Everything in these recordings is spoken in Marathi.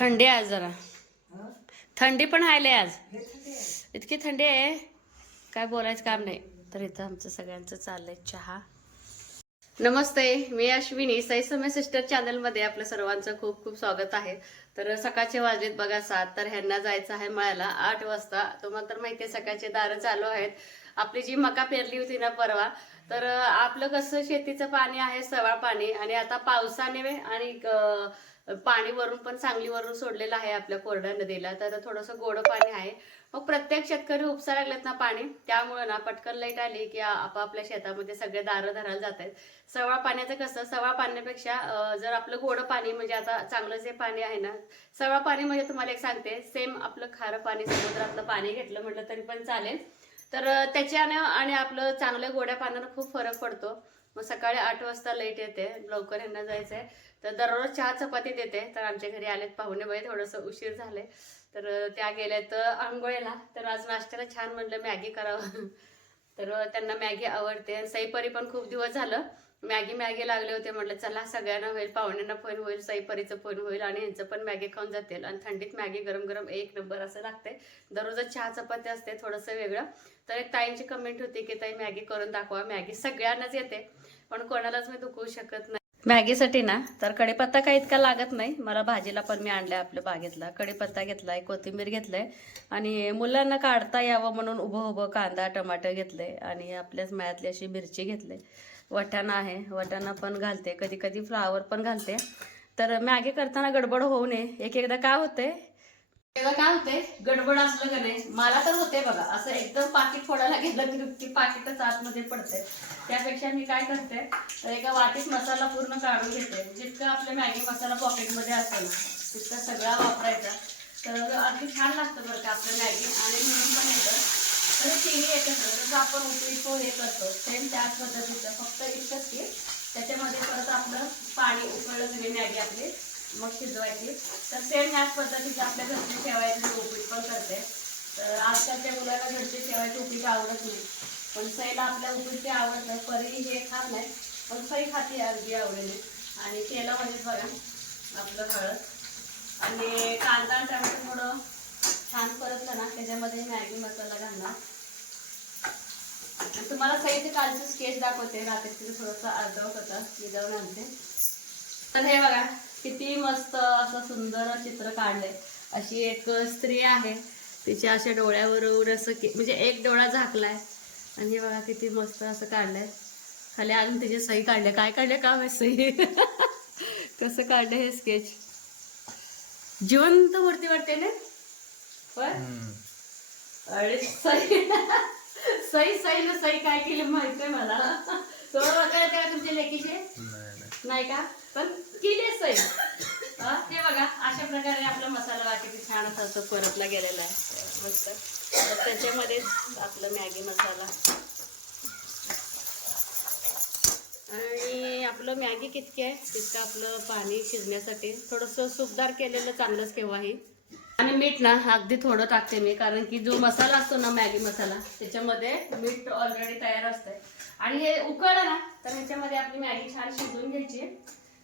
थंडी आहे जरा. थंडी पण आहे आज. इतकी थंडी आहे. काय बोलायचं काम नाही. तर इथं आमचं सगळ्यांचं चाललंय चहा. नमस्ते मी अश्विनी. साई सिस्टर चॅनलमध्ये आपलं सर्वांचं खूप खूप स्वागत आहे. तर सकाळचे वाजलेत बघा सात तर ह्यांना जायचं आहे मळ्याला. आठ वाजता. तुम्हाला तर माहिती आहे सकाळचे दारं चालू आहेत. आपली जी मका पेरली होती ना परवा तर आपलं कसं शेतीचं पाणी आहे सवाळ पाणी. आणि आता पावसाने आणि पाणी वरून पण चांगली वरून सोडलेलं आहे आपल्या कोरड्या नदीला. तर थोडंसं गोड पाणी आहे. मग प्रत्येक शेतकरी उपसा लागलेत ना पाणी? त्यामुळे ना पटकन लाइट आली की आपापल्या शेतामध्ये सगळे दारं धरायला जात आहेत. सवाळ पाण्याचं कसं? सवाळ पाण्यापेक्षा जर आपलं गोड पाणी म्हणजे आता चांगलं जे पाणी आहे ना सवाळ पाणी म्हणजे तुम्हाला एक सांगते सेम आपलं खारं पाणी समुद्रातलं पाणी घेतलं म्हटलं तरी पण चालेल. तर त्याच्याने त्याच्यानं आणि आपलं चांगल्या गोड्या पाण्यानं खूप फरक पडतो. मग सकाळी आठ वाजता लाइट येते लवकर यांना जायचंय. तर दररोज चहा चपाती देते. तर आमच्या घरी आलेत पाहुणे बाई थोडंसं उशीर झाले तर त्या त्या गेल्यात आंघोळीला. तर आज नाश्त्याला छान म्हणलं मॅगी करावं. तर त्यांना मॅगी आवडते. आणि सईपरी पण खूप दिवस झालं. मॅगी मॅगी लागले होते. म्हटलं चला सगळ्यांना होईल. पाहुण्यांना पण होईल. सईपरीचं पण होईल. आणि यांचं पण मॅगी खाऊन जातील. आणि थंडीत मॅगी गरम गरम एक नंबर असं लागते दररोजच चहा चपाती असते. थोडंसं वेगळं. तर एक ताईंची कमेंट होती की ताई मॅगी करून दाखवा. मॅगी सगळ्यांनाच येते. पण कोणालाच मी दुखवू शकत नाही. मॅगीसाठी ना तर कढीपत्ता काही इतका लागत नाही. मला भाजीला पण मी आणलाय आपल्या बागेतला. कढीपत्ता घेतलाय कोथिंबीर घेतलाय. आणि मुलांना काढता यावं म्हणून उभं उभं कांदा टमाटर घेतले आणि आपल्याच मळ्यातली अशी मिरची घेतले वटाणा आहे. वटाणा पण घालते. कधी कधी फ्लावर पण घालते. तर मॅगी करताना गडबड होऊ नये. एक एकदा काय होते तेव्हा काय होते गडबड असलं का नाही? मला तर होते बघा. असं एकदम पाकिट फोडायला गेलं की ती पाकिटच आतमध्ये पडते. त्यापेक्षा मी काय करते? तर एका वाटीत मसाला पूर्ण काढून घेते. जितकं आपल्या मॅगी मसाला पॉकेटमध्ये असेल तितका सगळा वापरायचा. तर अगदी छान लागतं बरं का आपलं मॅगी आणि म्हणून पण येतं. तर तिन्ही एकत्र जसं आपण उपयोग पोहे करतो. सेम त्याच पद्धतीचं. फक्त इतकंच की त्याच्यामध्ये परत आपलं पाणी उकळलं गेले मॅगी आपली? मग शिजवायची. तर सेम ह्याच पद्धतीचं आपल्या घरची ठेवायचे उपीट पण करते. तर आजकालच्या मुलाला घरची शेवायची उपीट आवडत नाही. पण सईला आपल्या उपीट ते आवडत नाही परी हे खात नाही. पण सई खाती अगदी आवडीने. आणि तेलामध्ये म्हणजे बघा आपलं हळद. आणि कांदा टमाटर थोडं छान परतलं ना त्याच्यामध्ये मॅगी मसाला घालणार. आणि तुम्हाला सईचे कालचं स्केच दाखवते रात्री थोडंसं अर्धवत होतं मी जाऊन आणते. तर हे बघा किती मस्त असं सुंदर चित्र काढलंय. अशी एक स्त्री आहे. तिच्या अशा डोळ्यावर असं की म्हणजे एक डोळा झाकलाय. आणि हे बघा किती मस्त असं काढलंय. खाली अजून तिचे सही काढले काय काढले का माहीत सही कसं काढलं हे स्केच जिवंत मूर्ती वाटते ना? अरे सई. सई सई ना सई काय केली माहीत आहे मला. तुमच्या लेकीचे? नाही का? पण केली आहे ते हे बघा अशा प्रकारे आपला मसाला बा की छान असं असं परतला गेलेला आहे. मस्त. तर त्याच्यामध्येच आपलं मॅगी मसाला. आणि आपलं मॅगी कितके आहे? तितकं आपलं पाणी शिजण्यासाठी थोडंसं सुपदार केलेलं चांगलंच केव्हाही आणि मीठ ना अगदी थोडं टाकते मी कारण की जो मसाला असतो ना मॅगी मसाला त्याच्यामध्ये मीठ ऑलरेडी तयार असतंय. आणि हे उकळलं ना तर ह्याच्यामध्ये आपली मॅगी छान शिजवून घ्यायची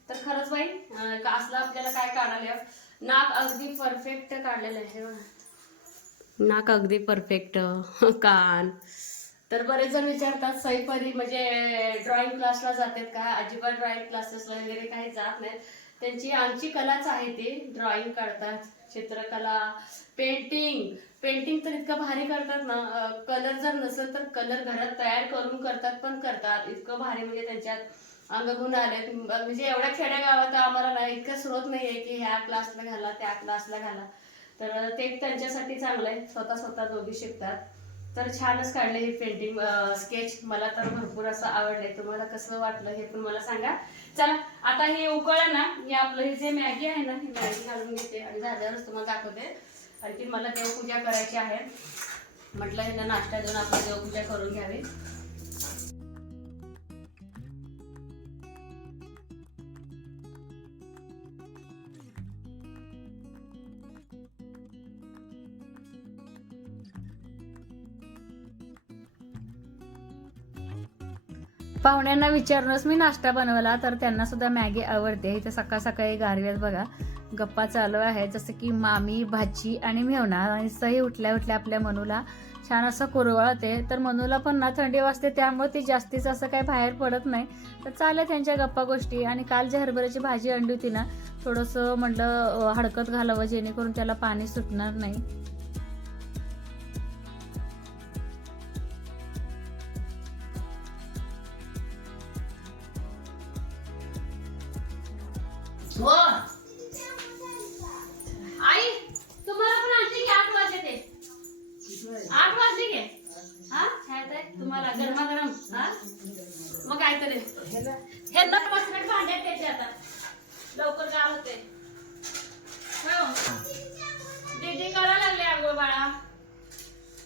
तर खरंच बाई अं, असलं आपल्याला काय काढायला नाक अगदी परफेक्ट काढलेलं आहे नाक अगदी परफेक्ट कान. तर बरेच जण विचारतात सईपरी म्हणजे ड्रॉइंग क्लासला जातात का? अजिबात ड्रॉइंग क्लासेसला वगैरे काही जात नाहीत त्यांची आमची कलाच आहे ती ड्रॉइंग काढतात. चित्रकला पेंटिंग पेंटिंग तर इतकं भारी करतात ना कलर जर नसेल तर कलर घरात तयार करून करतात पण करतात. इतकं भारी म्हणजे त्यांच्यात अंगगुण आले म्हणजे एवढ्या खेड्या गावात आम्हाला ना इतकं स्रोत नाहीये की ह्या क्लासला घाला त्या क्लासला घाला. तर ते त्यांच्यासाठी चांगलं आहे स्वतः स्वतः दोघी शिकतात. तर छानच काढले हे पेंटिंग स्केच मला तर भरपूर असं आवडलंय. तुम्हाला कसं वाटलं हे पण मला सांगा. चला आता हे उकळलं ना. हे आपलं हे जे मॅगी आहे ना ही मॅगी घालून घेते आणि झाल्यावरच तुम्हाला दाखवते. आणखी मला देवपूजा करायची आहे. म्हटलं हे ना नाश्ता देऊन आपण देवपूजा करून घ्यावी. पाहुण्यांना विचारूनच मी नाश्ता बनवला तर त्यांना सुद्धा मॅगी आवडते. इथे सकाळ सकाळी गारव्यात बघा गप्पा चालू आहे जसं की मामी भाजी आणि मेवणा. आणि सही उठल्या उठल्या आपल्या मनूला छान असं कुरवळते. तर मनूला पण ना थंडी वाजते त्यामुळे ती जास्तीच असं काही बाहेर पडत नाही. तर चालल्या त्यांच्या गप्पा गोष्टी. आणि काल जी हरभऱ्याची भाजी आणली होती ना थोडंसं म्हटलं हडकत घालावं जेणेकरून त्याला पाणी सुटणार नाही.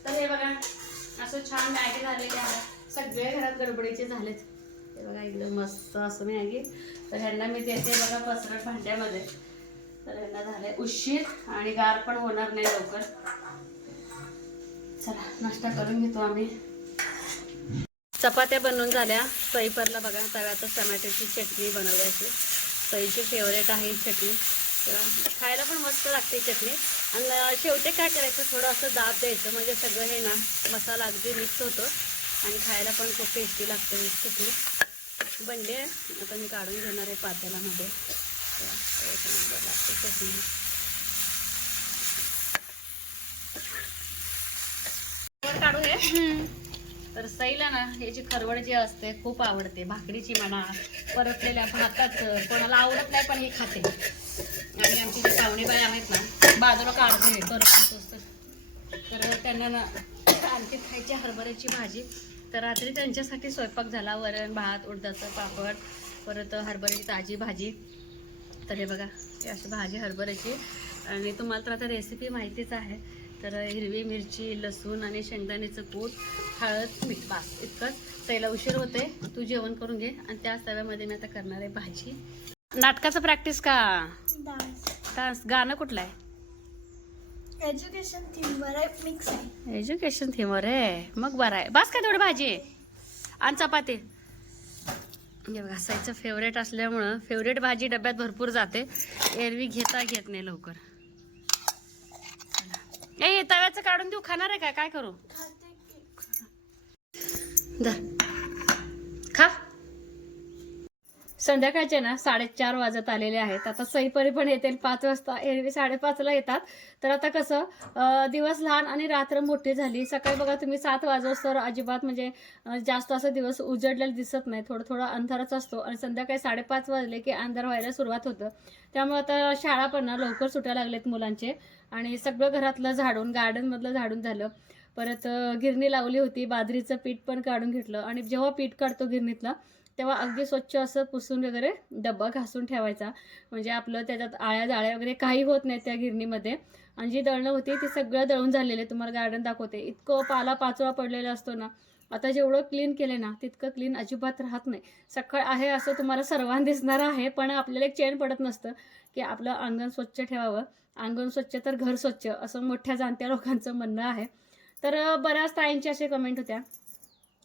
तर हे बघा असं छान मॅगी झालेली आहे. सगळे घरात गडबडीचे झालेत. हे बघा एकदम मस्त असं मॅगी. तर ह्यांना मी देते बघा पसरट भांड्यामध्ये. तर ह्यांना झाले उशीर आणि गार पण होणार नाही लवकर. चला नाश्ता करून घेतो आम्ही. चपात्या बनवून झाल्या. सईपरला बघा तव्यातच टमॅटोची चटणी बनवली अशी सईची फेवरेट आहे ही चटणी. खायला पण मस्त लागते चटणी. आणि शेवटी काय करायचं थोडं असं दाब द्यायचं. म्हणजे सगळं हे ना मसाला अगदी मिक्स होतो. आणि खायला पण खूप टेस्टी लागते मिक्स चटणी. बनली आहे आता मी काढून घेणार आहे पातेल्यामध्ये लागते चटणी काढू हे तर सईला ना याची खरवड जी असते खूप आवडते. भाकरीची म्हणा परतलेल्या भातात कोणाला आवडत नाही पण हे खाते. आणि आमचे जे पाहुणे बाय आहेत ना बाजूला काढते करत तर त्यांना ना आणखी खायची हरभऱ्याची भाजी. तर रात्री त्यांच्यासाठी स्वयंपाक झाला वरण भात उडदाचं पापड परत हरभऱ्याची ताजी भाजी. तर हे बघा अशी भाजी हरभऱ्याची. आणि तुम्हाला तर आता रेसिपी माहितीच आहे. तर हिरवी मिरची लसूण आणि शेंगदाण्याचं कूट हळद मीठ बास इतकंच. त्याला उशीर होते तू जेवण करून घे. आणि त्याच तव्यामध्ये मी आता करणार आहे भाजी. नाटकाचं प्रॅक्टिस का? डान्स. गाणं कुठलं आहे? एज्युकेशन थीमवर आहे मिक्स आहे. एज्युकेशन थीमवर आहे. मग बरं आहे. बस का तेवढी भाजी? आणि चपाती? हे बघा साईचं फेवरेट असल्यामुळं फेवरेट भाजी डब्यात भरपूर जाते. एरवी घेता घेत नाही लवकर. ए तव्याचं काढून देऊ. खाणार आहे काय काय करू? खा. संध्याकाळचे ना साडेचार वाजत आलेले आहेत. आता सईपरी पण येतील पाच वाजता एरवी साडेपाचला येतात. तर आता कसं दिवस लहान आणि रात्र मोठी झाली. सकाळी बघा तुम्ही सात वाजोस्तर अजिबात म्हणजे जास्त असं दिवस उजडलेलं दिसत नाही. थोडं थोडा अंधारच असतो आणि संध्याकाळी साडेपाच वाजले की अंधार व्हायला सुरुवात होतं. त्यामुळे आता शाळा पण ना लवकर सुटायला लागलेत मुलांचे आणि सगळं घरातलं झाडून गार्डनमधलं झाडून झालं. परत गिरणी लावली होती. बाजरीचं पीठ पण काढून घेतलं आणि जेव्हा पीठ काढतो गिरणीतलं तेव्हा अगदी स्वच्छ असं पुसून वगैरे डब्बा घासून ठेवायचा. म्हणजे आपलं त्याच्यात आळ्या जाळ्या वगैरे काही होत नाही त्या गिरणीमध्ये. आणि जी दळणं होती ती सगळं दळून झालेले. तुम्हाला गार्डन दाखवते. इतकं पाला पाचोळा पडलेला असतो ना. आता जेवढं क्लीन केले ना तितकं क्लीन अजिबात राहत नाही. सकाळ आहे असं तुम्हाला सर्वांना दिसणार आहे पण आपल्याला एक चेन पडत नसतं की आपलं अंगण स्वच्छ ठेवावं. अंगण स्वच्छ तर घर स्वच्छ असं मोठ्या जाणत्या लोकांचं म्हणणं आहे. तर बऱ्याच ताईंच्या असे कमेंट होत्या.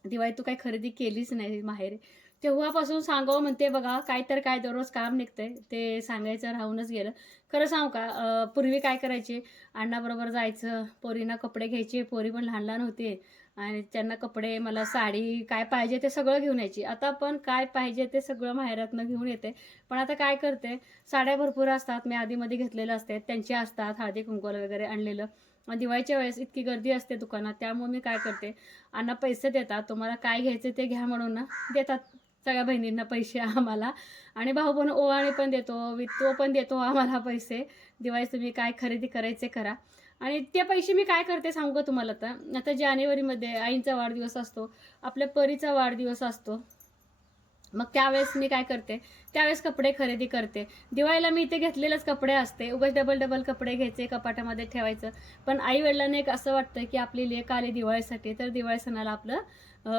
दिवाळी तू काही खरेदी केलीच नाही माहेरी तेव्हापासून सांगावं म्हणते बघा काय तर काय दररोज काम निघतंय ते सांगायचं राहूनच गेलं. खरं सांगू का पूर्वी काय करायचे अण्णाबरोबर जायचं पोरींना कपडे घ्यायचे पोरी पण लहान लहान होते. आणि त्यांना कपडे मला साडी काय पाहिजे ते सगळं घेऊन यायची. आता पण काय पाहिजे ते सगळं माहेरातनं घेऊन येते. पण आता काय करते साड्या भरपूर असतात मी आधीमध्ये घेतलेल्या असतात त्यांच्या असतात हळदी कुंकवाला वगैरे आणलेलं. दिवाळीच्या वेळेस इतकी गर्दी असते दुकानात त्यामुळे मी काय करते अण्णा पैसे देतात तुम्हाला काय घ्यायचे ते घ्या म्हणून ना देतात. सगळ्या बहिणींना पैसे आम्हाला. आणि भाऊ पण ओवाळे पण देतो वि- पण देतो आम्हाला पैसे. दिवाळीत तुम्ही काय खरेदी करायचे करा. आणि ते पैसे मी काय करते सांगू का तुम्हाला आता आता जानेवारीमध्ये आईंचा वाढदिवस असतो आपल्या परीचा वाढदिवस असतो. मग त्यावेळेस मी काय करते? त्यावेळेस कपडे खरेदी करते. दिवाळीला मी इथे घेतलेलेच कपडे असते. उगाच डबल डबल कपडे घ्यायचे कपाटामध्ये ठेवायचं. पण आई वडिलांना एक असं वाटतं की आपली लेख आली दिवाळीसाठी तर दिवाळी सणाला आपलं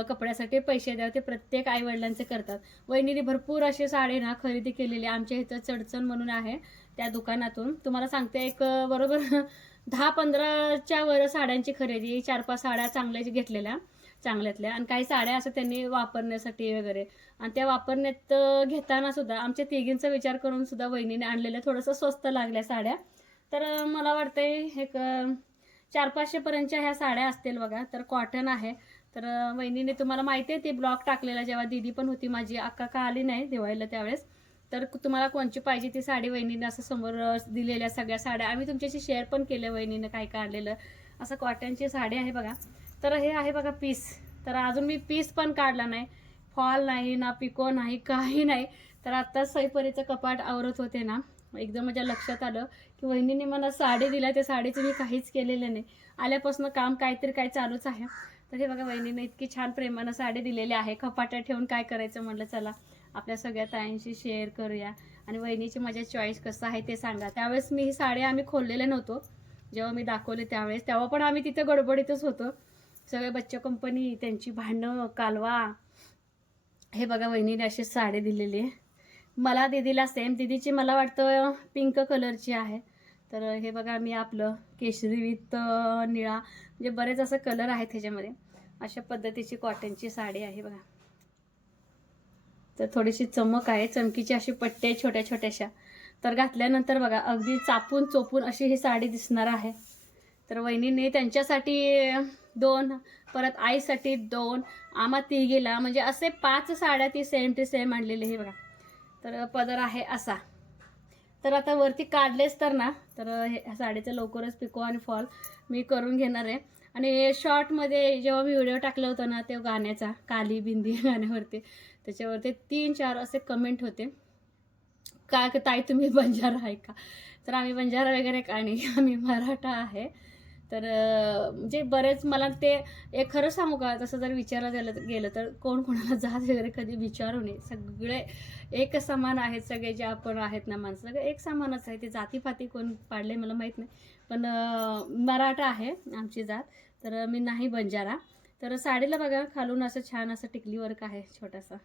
कपड्यासाठी पैसे द्यावे ते प्रत्येक आई वडिलांचे करतात. वहिनीने भरपूर असे साडे ना खरेदी केलेली आमच्या इथं चडचण म्हणून आहे त्या दुकानातून. तुम्हाला सांगते एक बरोबर दहा पंधराच्या वर साड्यांची खरेदी चार पाच साड्या चांगल्या घेतलेल्या चांगल्यातल्या. आणि काही साड्या असं त्यांनी वापरण्यासाठी वगैरे. आणि त्या वापरण्यात घेताना सुद्धा आमच्या तिघींचा विचार करून सुद्धा वहिनीने आणलेल्या थोडंसं स्वस्त लागल्या साड्या. तर मला वाटतंय एक चार पाचशेपर्यंतच्या ह्या साड्या असतील बघा तर कॉटन आहे. तर वहिनीने तुम्हाला माहिती आहे ती ब्लॉग टाकलेला जेव्हा दीदी पण होती माझी अक्का का आली नाही दिवाळीला त्यावेळेस तर तुम्हाला कोणची पाहिजे ती साडी वहिनीने असं समोर दिलेल्या सगळ्या साड्या आम्ही तुमच्याशी शेअर पण केल्या वहिनीनं काय काय आणलेलं. असं कॉटनची साडी आहे बघा. तर हे आहे बघा पीस तर अजून मी पीस पण काढला नाही. फॉल नाही ना पिको नाही काही नाही. तर आत्ताच सैपरीचं कपाट आवरत होते ना एकदम माझ्या लक्षात आलं की वहिनीने मला साडी दिल्या त्या साडीचं मी काहीच केलेलं नाही. आल्यापासून काम काहीतरी काय चालूच आहे. तर हे बघा वहिनीने इतकी छान प्रेमानं साडी दिलेली आहे. खपाट्या ठेवून काय करायचं म्हटलं चला आपल्या सगळ्या ताईंशी शेअर करूया. आणि वहिनीची माझ्या चॉईस कसं आहे ते सांगा. त्यावेळेस मी ही साडी आम्ही खोललेले नव्हतो. जेव्हा मी दाखवले त्यावेळेस तेव्हा पण आम्ही तिथे गडबडीतच होतो. सगळे बच्चा कंपनी त्यांची भांडणं कालवा. हे बघा वहिनीने अशी साडी दिलेली आहे. मला दीदीला सेम दीदीची मला वाटतं पिंक कलरची आहे. तर हे बघा मी आपलं केशरी विथ निळा. म्हणजे बरेच असं कलर आहेत ह्याच्यामध्ये. अशा पद्धतीची कॉटनची साडी आहे बघा. तर थोडीशी चमक आहे चमकीची अशी पट्टी आहे छोट्या छोट्याशा. तर घातल्यानंतर बघा अगदी चापून चोपून अशी ही साडी दिसणार आहे. तर वहिनीने त्यांच्यासाठी दोन परत आईसाठी दोन आम्हा तिघीला म्हणजे असे पाच साड्या ती सेम टी सेम आणलेली हे बघा. तर पदर आहे असा. तर आता वरती काढलेच तर ना तर हे साडीचं लवकरच पिको आणि फॉल मी करून घेणार आहे. आणि शॉर्टमध्ये जेव्हा मी व्हिडिओ टाकला होता ना ते गाण्याचा काली बिंदी गाण्यावरती त्याच्यावरती तीन चार असे कमेंट होते. काय का ताई तुम्ही बंजारा आहे का? तर आम्ही बंजारा वगैरे का नाही? आम्ही मराठा आहे. तर म्हणजे बरेच मला ते एक खरं सांगू का? तसं जर विचारलं गेलं गेलं तर कोण कोणाला जात वगैरे कधी विचारू नये. सगळे एक समान आहेत सगळे जे आपण आहेत ना माणसं सगळे एक समानच आहे. ते जातीपाती कोण पाडले मला माहीत नाही. पण मराठा आहे आमची जात. तर मी नाही बंजारा. तर साडीला बघा खालून असं छान असं टिकली वर्क आहे छोटासा.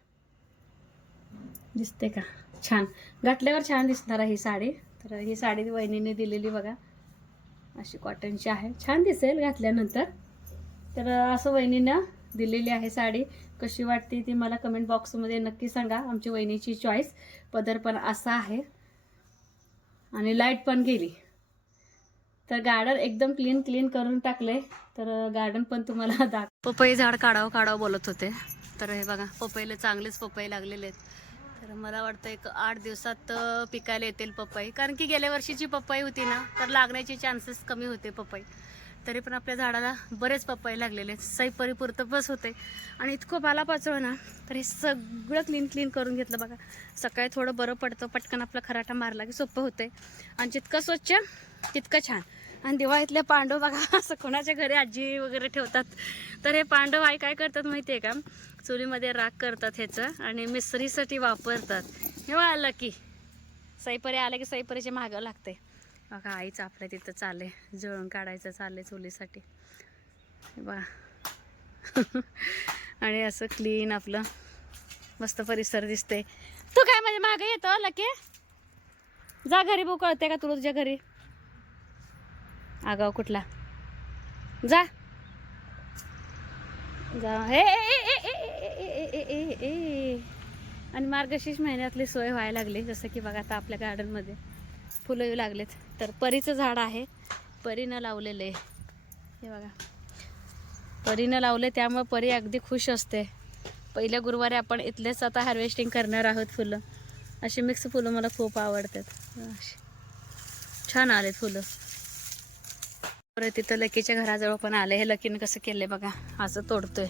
दिसते का? छान. घातल्यावर छान दिसणार आहे ही साडी. तर ही साडी वहिनीने दिलेली बघा. अशी कॉटनची आहे. छान दिसेल घातल्यानंतर. तर असं वहिनीनं दिलेली आहे साडी. कशी वाटते ती मला कमेंट बॉक्समध्ये नक्की सांगा. आमची वहिनीची चॉईस पदर पण असा आहे. आणि लाइट पण गेली. तर गार्डन एकदम क्लीन क्लीन करून टाकले तर गार्डन पण तुम्हाला दाख पपई झाड काढावं काढावं बोलत होते. तर हे बघा पपईला चांगलेच पपई लागलेले आहेत. तर मला वाटतं एक आठ दिवसात पिकायला येतील पपई. कारण की गेल्या वर्षीची पपई होती ना तर लागण्याचे चान्सेस कमी होते पपई. तरी पण आपल्या झाडाला बरेच पपई लागलेले आहेत. सई परिपुरतं बस होते. आणि इतकं पाला पाचव ना तर हे सगळं क्लीन क्लीन करून घेतलं बघा. सकाळी थोडं बरं पडतं पटकन आपला खराटा मारला की सोपं होते आणि जितकं स्वच्छ तितकं छान. आणि दिवाळीतले पांडव बघा असं कोणाच्या घरी आजी वगैरे ठेवतात. तर हे पांडव आई काय करतात माहिती आहे का? चुलीमध्ये राख करतात ह्याचं आणि मिसरीसाठी वापरतात. हे आलं की सईपरे आलं की सईपरीचे मागं लागते. बघा आईचं आपल्या तिथं चालले. जळून काढायचं चालले चुलीसाठी. बा आणि असं क्लीन आपलं मस्त परिसर दिसते तू काय म्हणजे मागे येतो लके? जा घरी बोकळते कळते का तुला तुझ्या घरी? आगाव कुठला जा जा हे आणि मार्गशीर्ष महिन्यातली सोय व्हायला लागली जसं की बघा आता आपल्या गार्डनमध्ये फुलं येऊ लागलेत तर परीचं झाड आहे परीनं लावलेलं आहे हे बघा परीनं लावले त्यामुळे परी अगदी खुश असते पहिल्या गुरुवारी आपण इथलेच आता हार्वेस्टिंग करणार आहोत फुलं अशी मिक्स फुलं मला खूप आवडतात छान आलेत फुलं परत तिथं लकीच्या घराजवळ पण आले. हे लकीनं कसं केलंय बघा. असं तोडतोय.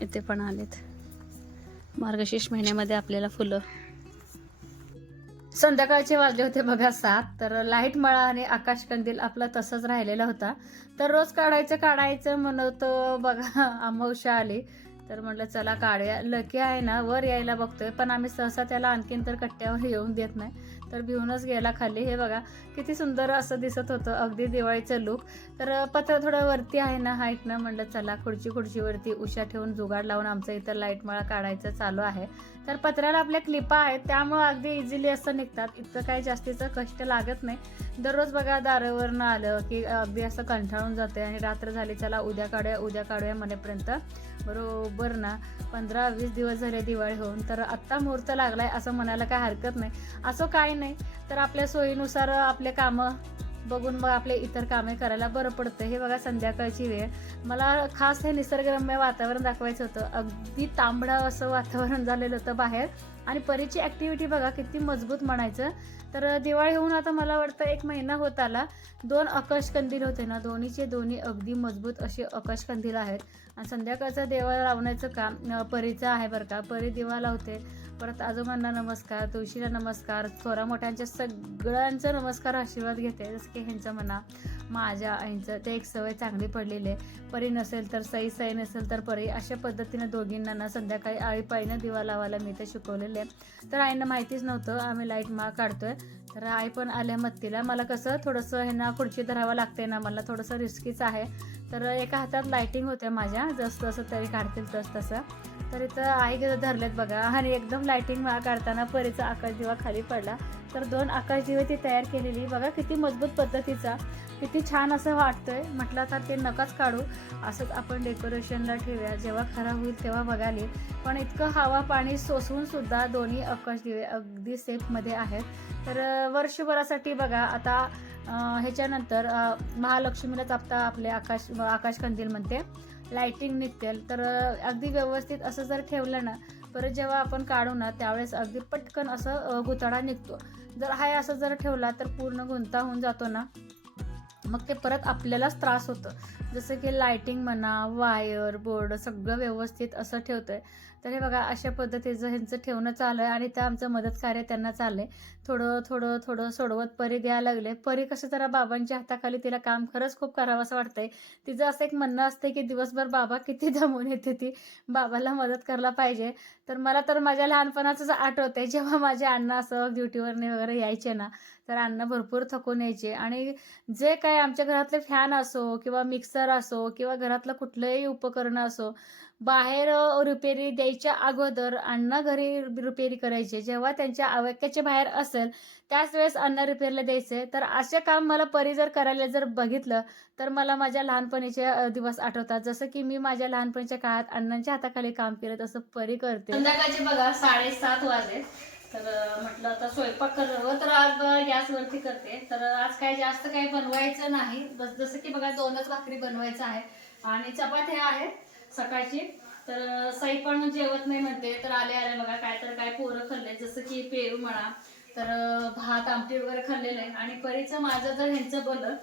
इथे पण आलेत. मार्गशीर्ष महिन्यामध्ये आपल्याला फुलं. संध्याकाळचे वाजले होते बघा सात. तर लाइट मळा आणि आकाश कंदील आपला तसंच राहिलेला होता. तर रोज काढायचं काढायचं म्हणत बघा अमावश्या आली. तर म्हटलं चला काढूया. लकी आहे ना वर यायला बघतोय. पण आम्ही सहसा त्याला आणखीन तर कट्ट्यावर येऊन देत नाही. तर भिवूनच गेला खाली. हे बघा किती सुंदर असं दिसत होतं. अगदी दिवाळीचं लुक तर पत्र थोडं वरती आहे ना हाईटनं म्हणलं चला खुर्ची खुर्चीवरती उशा ठेवून जुगाड लावून आमचं इथं लाइट मळा काढायचं चालू आहे. तर पत्र्याला आपल्या क्लिपा आहेत त्यामुळे अगदी इझिली असं निघतात. इतकं काही जास्तीचं कष्ट लागत नाही. दररोज बघा दारावरनं आलं की अगदी असं कंठाळून जाते आणि रात्र झाली चला उद्या काढूया उद्या काढूया म्हणेपर्यंत बरोबर ना? पंधरा वीस दिवस झाले दिवाळी होऊन तर आत्ता मुहूर्त लागलाय असं म्हणायला काय हरकत नाही. असं काही नाही. तर आपल्या सोयीनुसार आपले कामं बघून मग आपले इतर कामे करायला बरं पडतं. हे बघा संध्याकाळची वेळ. मला खास हे निसर्गरम्य वातावरण दाखवायचं होतं. अगदी तांबडं असं वातावरण झालेलं होतं बाहेर. आणि परीची ॲक्टिव्हिटी बघा किती मजबूत म्हणायचं. तर दिवाळी होऊन आता मला वाटतं एक महिना होत आला. दोन आकाश कंदील होते ना. दोन्हीचे दोन्ही अगदी मजबूत असे आकाश कंदील आहेत. आणि संध्याकाळचं देवा लावण्याचं काम परीचं आहे बरं का. परी दिवा लावते. परत आजोबांना नमस्कार तुळशीला नमस्कार थोरा मोठ्यांच्या सगळ्यांचा नमस्कार आशीर्वाद घेते. जसं की ह्यांचं म्हणा माझ्या आईंचं ते एक सवय चांगली पडलेली आहे. परी नसेल तर सई सई नसेल तर परी अशा पद्धतीनं दोघींना ना संध्याकाळी आळीपाळीनं दिवा लावायला मी ते शिकवलेले आहे. तर आईंना माहितीच नव्हतं आम्ही लाइट मा काढतोय. तर आई पण आल्या मत्तीला. मला कसं थोडंसं ह्यांना खुर्ची धरावं लागते ना मला थोडंसं रिस्कीच आहे. तर एका हातात लाईटिंग होत्या माझ्या जसं तसं तरी काढतील तस तसं तर इथं आई ग- धरलेत बघा. आणि एकदम लाईटिंग मा काढताना परीचा आकाश दिवा खाली पडला तर दोन आकाशदिवे ती तयार केलेली बघा किती मजबूत पद्धतीचा किती छान असं वाटतंय. म्हटलं तर ते नकाच काढू. असंच आपण डेकोरेशनला ठेवूया. जेव्हा खराब होईल तेव्हा बघाली. पण इतकं हवा पाणी सोसून सुद्धा दोन्ही आकाशदिवे अगदी सेफमध्ये आहेत. तर वर्षभरासाठी बघा आता ह्याच्यानंतर महालक्ष्मीला महालक्ष्मीलाच आपले आकाश आकाशकंदील म्हणते. लाईटिंग निघतील. तर अगदी व्यवस्थित असं जर ठेवलं ना परत जेव्हा आपण काढू ना त्यावेळेस अगदी पटकन असं अं, गुताडा निघतो. जर हाय असं जर ठेवला तर पूर्ण गुंता होऊन जातो ना. मग ते परत आपल्यालाच त्रास होतं. जसं की लायटिंग म्हणा वायर बोर्ड सगळं व्यवस्थित असं ठेवतं आहे तर हे बघा अशा पद्धतीचं ह्यांचं ठेवणं चालू आहे आणि ते आमचं मदत कार्य त्यांना चाललंय. थोडं थोडं थोडं सोडवत परी द्यायला लागले. परी कसं जरा बाबांच्या हाताखाली तिला काम खरंच खूप करावं असं वाटतंय. तिचं असं एक म्हणणं असतं की दिवसभर बाबा किती दमून येते ती. बाबाला मदत करायला पाहिजे. तर मला तर माझ्या लहानपणाचंच आठवतंय जेव्हा माझे अण्णा असं ड्युटीवरने वगैरे यायचे ना तर अण्णा भरपूर थकून यायचे. आणि जे काय आमच्या घरातले फॅन असो किंवा मिक्सर असो किंवा घरातलं कुठलंही उपकरण असो बाहेर रिपेरी द्यायच्या अगोदर अण्णा घरी रिपेरी करायचे. जेव्हा त्यांच्या आवाक्याच्या बाहेर असेल त्याच वेळेस अण्णा रिपेरीला द्यायचे. तर असे काम मला परी जर करायला जर बघितलं तर मला माझ्या लहानपणीचे दिवस आठवतात. जसं की मी माझ्या लहानपणीच्या काळात अण्णांच्या हाताखाली काम केलं तसं परी करते. संध्याकाळचे बघा साडेसात वाजले. तर म्हटलं आता स्वयंपाक करावं तर आज गॅसवरती करते. तर आज काय जास्त काही बनवायचं नाही. बस जसं की बघा दोनच भाकरी बनवायचं आहे. आणि चपात्या आहेत. सकाळची. तर साई सई पण जेवत नाही म्हणते. तर आले आले बघा काय तर काय पोरं खाल्ले. जसं की पेरू म्हणा तर भात आमटी वगैरे खाल्लेलं आहे. आणि परीचं माझं जर ह्यांचं बोललं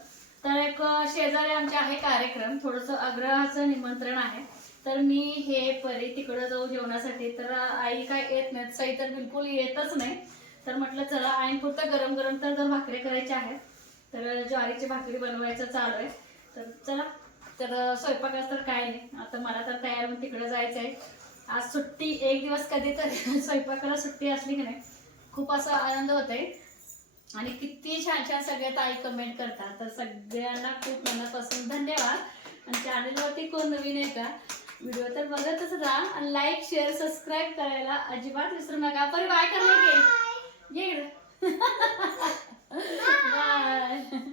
तर एक शेजारी आमचे आहे कार्यक्रम. थोडंसं आग्रहाचं निमंत्रण आहे. तर मी हे परी तिकडं जाऊ जेवणासाठी. तर आई काय येत नाहीत. सई तर बिलकुल येतच नाही. तर म्हटलं चला आईपुरतं गरम गरम तर जर भाकरी करायच्या आहेत तर ज्वारीची भाकरी बनवायचं चालू आहे. तर चला तर स्वयंपाकाच तर काय नाही. आता मला तर तयार होऊन तिकडे जायचं आहे आज सुट्टी एक दिवस कधी तर स्वयंपाकाला सुट्टी असली की नाही खूप असा आनंद होतोय. आणि किती छान छान सगळ्या ताई कमेंट करतात. तर सगळ्यांना खूप मनापासून धन्यवाद. आणि चॅनलवरती कोण नवीन आहे का? व्हिडिओ तर बघतच राहा. आणि लाईक शेअर सबस्क्राईब करायला अजिबात विसरू नका. परी बाय करणार की. ये इकडे. बाय